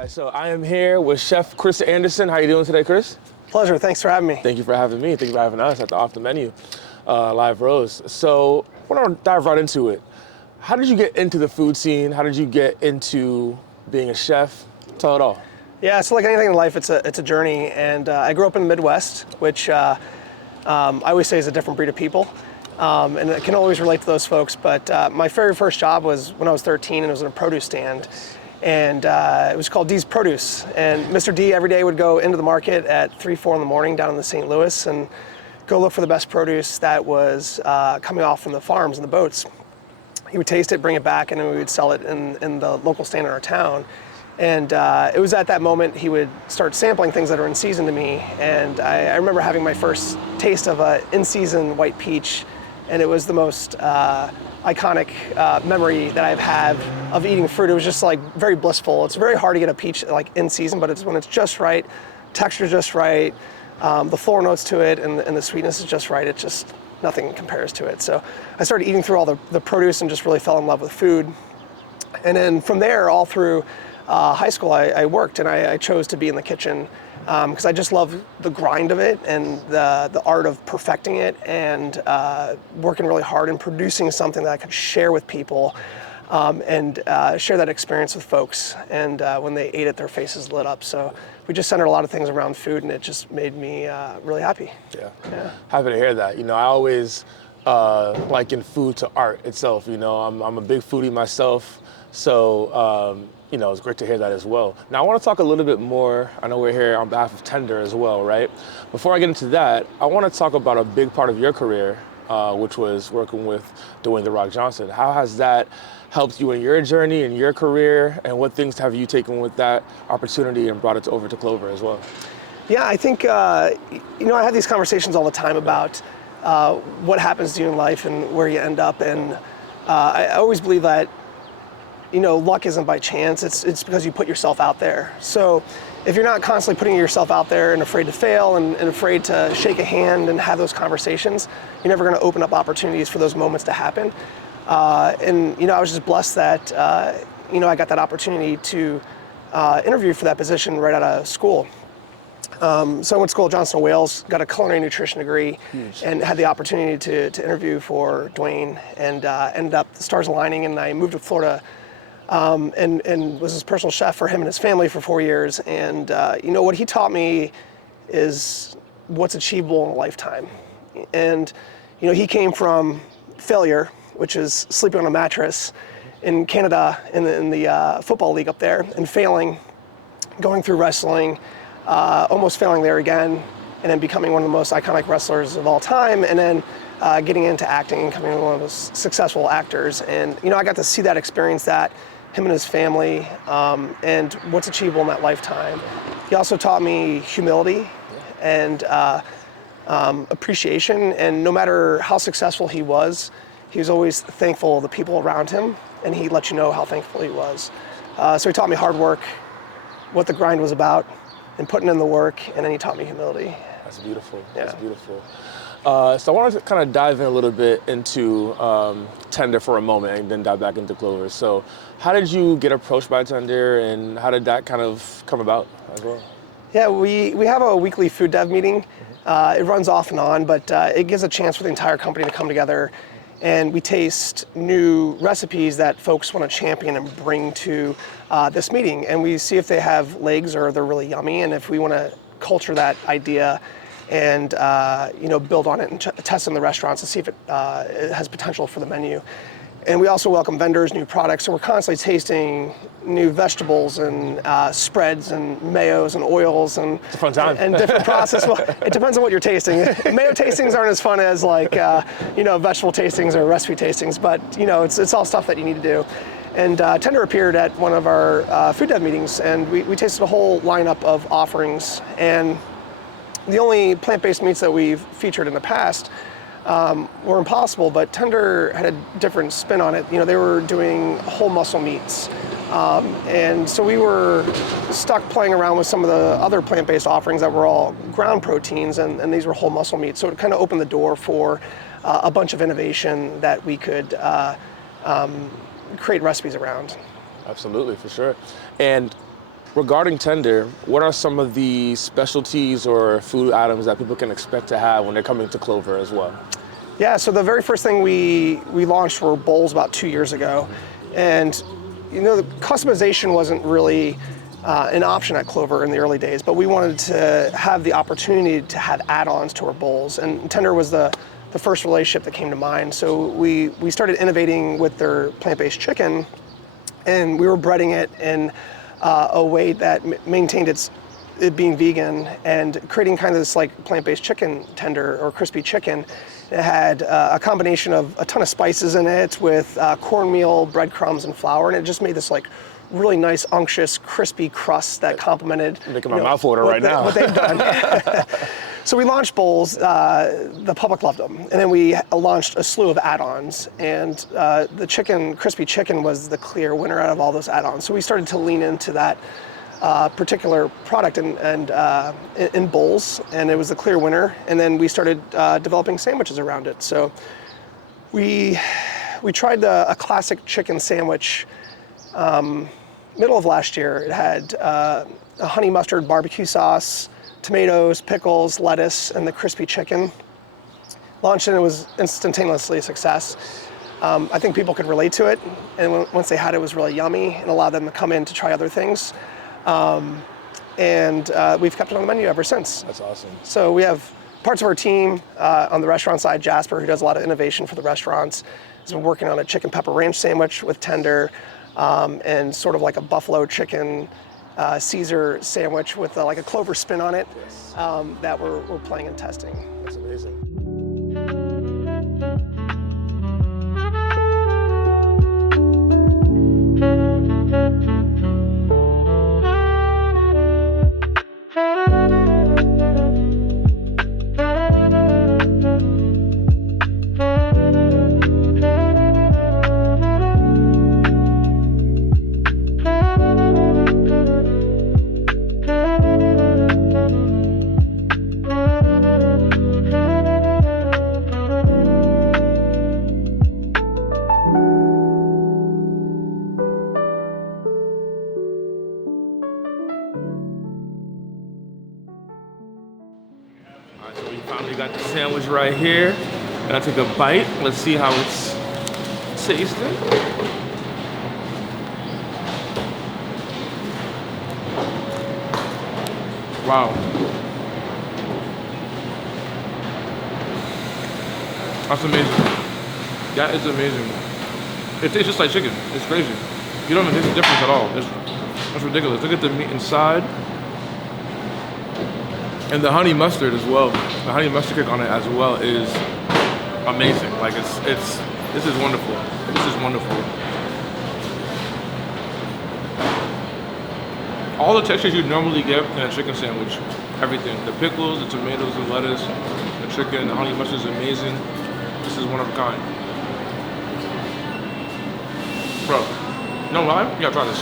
guys, so I am here with Chef Chris Anderson. How you doing today, Chris? Pleasure, thanks for having me. Thank you for having me. Thank you for having us at the Off the Menu live roast. So I want to dive right into it. How did you get into the food scene? How did you get into being a chef? Tell it all. Yeah, so like anything in life, it's a journey, and I grew up in the Midwest, which I always say is a different breed of people, and I can always relate to those folks, but my very first job was when I was 13, and it was in a produce stand, and it was called D's Produce, and Mr. D every day would go into the market at 3, 4 in the morning down in the St. Louis and go look for the best produce that was coming off from the farms and the boats. He would taste it, bring it back, and then we would sell it in the local stand in our town. And it was at that moment he would start sampling things that are in season to me. And I remember having my first taste of a in-season white peach, and it was the most iconic memory that I've had of eating fruit. It was just like very blissful. It's very hard to get a peach like in season, but it's when it's just right, texture's just right, the floral notes to it, and the sweetness is just right. It's just nothing compares to it. So I started eating through all the produce and just really fell in love with food. And then from there, all through high school, I worked, and I chose to be in the kitchen because I just love the grind of it and the art of perfecting it and working really hard and producing something that I could share with people and share that experience with folks. And when they ate it, their faces lit up. So we just centered a lot of things around food, and it just made me really happy. Yeah. Happy to hear that. You know, I always liken food to art itself. You know, I'm a big foodie myself, so you know, it's great to hear that as well. Now, I want to talk a little bit more. I know we're here on behalf of Tender as well, right? Before I get into that, I want to talk about a big part of your career, which was working with Dwayne "The Rock" Johnson. How has that helped you in your journey, in your career, and what things have you taken with that opportunity and brought it over to Clover as well? Yeah, I think, you know, I have these conversations all the time about what happens to you in life and where you end up, and I always believe that, you know, luck isn't by chance, it's because you put yourself out there. So if you're not constantly putting yourself out there and afraid to fail and afraid to shake a hand and have those conversations, you're never gonna open up opportunities for those moments to happen. And, you know, I was just blessed that, you know, I got that opportunity to interview for that position right out of school. So I went to school at Johnson & Wales, got a culinary nutrition degree, and had the opportunity to interview for Dwayne, and ended up the stars aligning, and I moved to Florida and was his personal chef for him and his family for 4 years. And you know, what he taught me is what's achievable in a lifetime. And you know, he came from failure, which is sleeping on a mattress in Canada in the football league up there, and failing, going through wrestling, almost failing there again, and then becoming one of the most iconic wrestlers of all time, and then getting into acting and becoming one of the most successful actors. And you know, I got to see that, experience that, him and his family, and what's achievable in that lifetime. He also taught me humility and appreciation, and no matter how successful he was always thankful of the people around him, and he let you know how thankful he was. So he taught me hard work, what the grind was about, and putting in the work, and then he taught me humility. That's beautiful. Yeah. That's beautiful. So I wanted to kind of dive in a little bit into Tender for a moment and then dive back into Clover. So how did you get approached by Tender, and how did that kind of come about as well? Yeah, we have a weekly food dev meeting. It runs off and on, but it gives a chance for the entire company to come together, and we taste new recipes that folks want to champion and bring to this meeting. And we see if they have legs or they're really yummy, and if we want to culture that idea and you know, build on it and test in the restaurants to see if it has potential for the menu. And we also welcome vendors, new products, so we're constantly tasting new vegetables and spreads and mayos and oils and, it's a fun time. And different process. Well, it depends on what you're tasting. Mayo tastings aren't as fun as like you know, vegetable tastings or recipe tastings, but you know, it's all stuff that you need to do. And Tender appeared at one of our food dev meetings, and we tasted a whole lineup of offerings. And the only plant-based meats that we've featured in the past were Impossible, but Tender had a different spin on it. You know, they were doing whole muscle meats. And so we were stuck playing around with some of the other plant-based offerings that were all ground proteins, and these were whole muscle meats. So it kind of opened the door for a bunch of innovation that we could create recipes around. Absolutely, for sure. And Regarding tender, what are some of the specialties or food items that people can expect to have when they're coming to Clover as well? Yeah, so the very first thing we launched were bowls about 2 years ago. And the customization wasn't really an option at Clover in the early days, but we wanted to have the opportunity to have add-ons to our bowls. And tender was the first relationship that came to mind. So we started innovating with their plant-based chicken, and we were breading it in a way that maintained it being vegan and creating kind of this like plant-based chicken tender or crispy chicken. It had a combination of a ton of spices in it with cornmeal, breadcrumbs, and flour, and it just made this like really nice, unctuous, crispy crust that complemented Making my mouth water right now. What they've done. So we launched bowls, the public loved them, and then we launched a slew of add-ons, and the crispy chicken was the clear winner out of all those add-ons. So we started to lean into that particular product and in bowls, and it was the clear winner. And then we started developing sandwiches around it. So we tried a classic chicken sandwich middle of last year. It had a honey mustard barbecue sauce, tomatoes, pickles, lettuce, and the crispy chicken. Launched and it was instantaneously a success. I think people could relate to it, and once they had it, it was really yummy and allowed them to come in to try other things. And we've kept it on the menu ever since. That's awesome. So we have parts of our team on the restaurant side. Jasper, who does a lot of innovation for the restaurants, has been working on a chicken pepper ranch sandwich with tender, and sort of like a buffalo chicken Caesar sandwich with like a Clover spin on it. Yes. That we're playing and testing. That's amazing. All right, so we finally got the sandwich right here. Gonna take a bite. Let's see how it's tasting. Wow. That's amazing. That is amazing. It tastes just like chicken. It's crazy. You don't even taste the difference at all. That's ridiculous. Look at the meat inside. And the honey mustard as well. The honey mustard kick on it as well is amazing. Like this is wonderful. This is wonderful. All the textures you'd normally get in a chicken sandwich. Everything. The pickles, the tomatoes, the lettuce, the chicken, the honey mustard is amazing. This is one of a kind. Bro, no lie? You gotta try this.